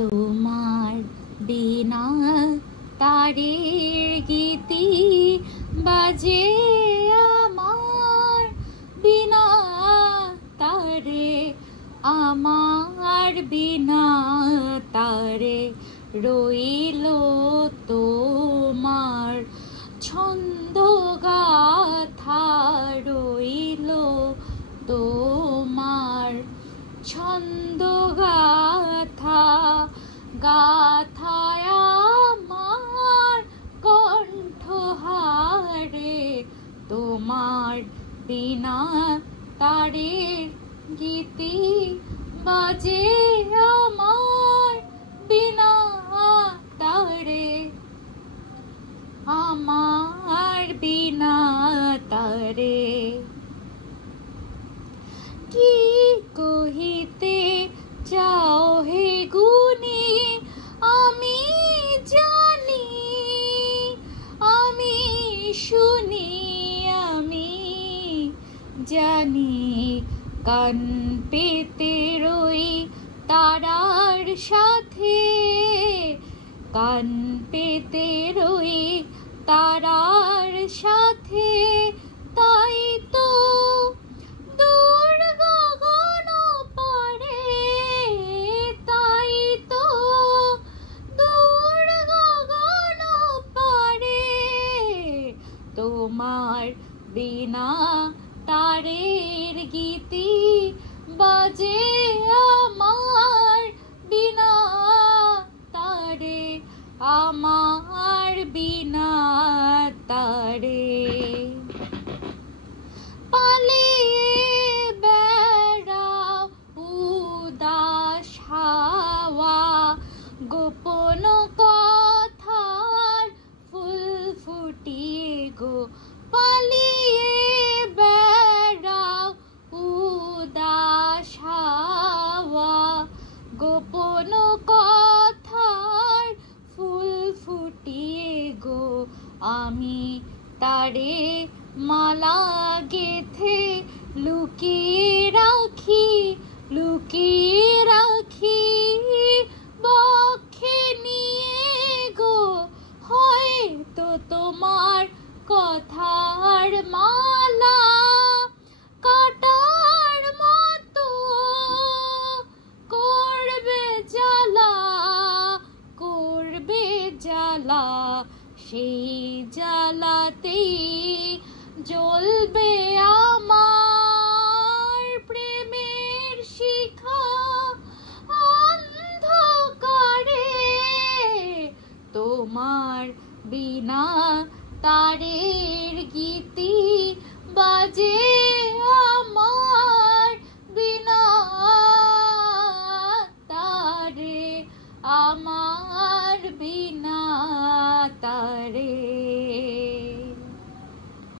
তোমার বিনা তারের গীতি বাজে আমার বিনা তারে, আমার বিনা তারে রইল তোমার ছন্দ গাথা, রইল তোমার ছন্দ গাথা, গাথায় আমার কণ্ঠহারে তোমার বিনা তারের গীতি বাজে আমার বিনা তারে, আমার বিনা তারে। কি কহিতে চাও হে গুণী আমি জানি, আমি শুনি, আমি জানি। কান পেতে রই তারার সাথে, কান পেতে রই তারার সাথে, তাই তো দূর গগন পারে, তাই তো দূর গগন পারে তোমার বিনা তারের গীতি বাজে আমার বিনা তারে, আমার বিনা তারে। পালিয়ে বেড়াও উদাস হাওয়া, গোপন কথার ফুল ফুটিয়ে গো, পালিয়ে বেড়াও উদাস হাওয়া, গোপন কথার ফুল ফুটিয়ে গো। আমি তারে মালা গেথে লুকিয়ে রাখি, লুকিয়ে রাখি বক্ষে নিয়ে গো। হয়তো তোমার কথার মালা কাটার মতো করবে জ্বালা, করবে জ্বালা, সেই জ্বালাতেই জ্বলবে আমার প্রেমের শিখা অন্ধকারে তোমার বিনা তারের গীতি বাজে আমার বিনা তারে, আমার বিনা তারে।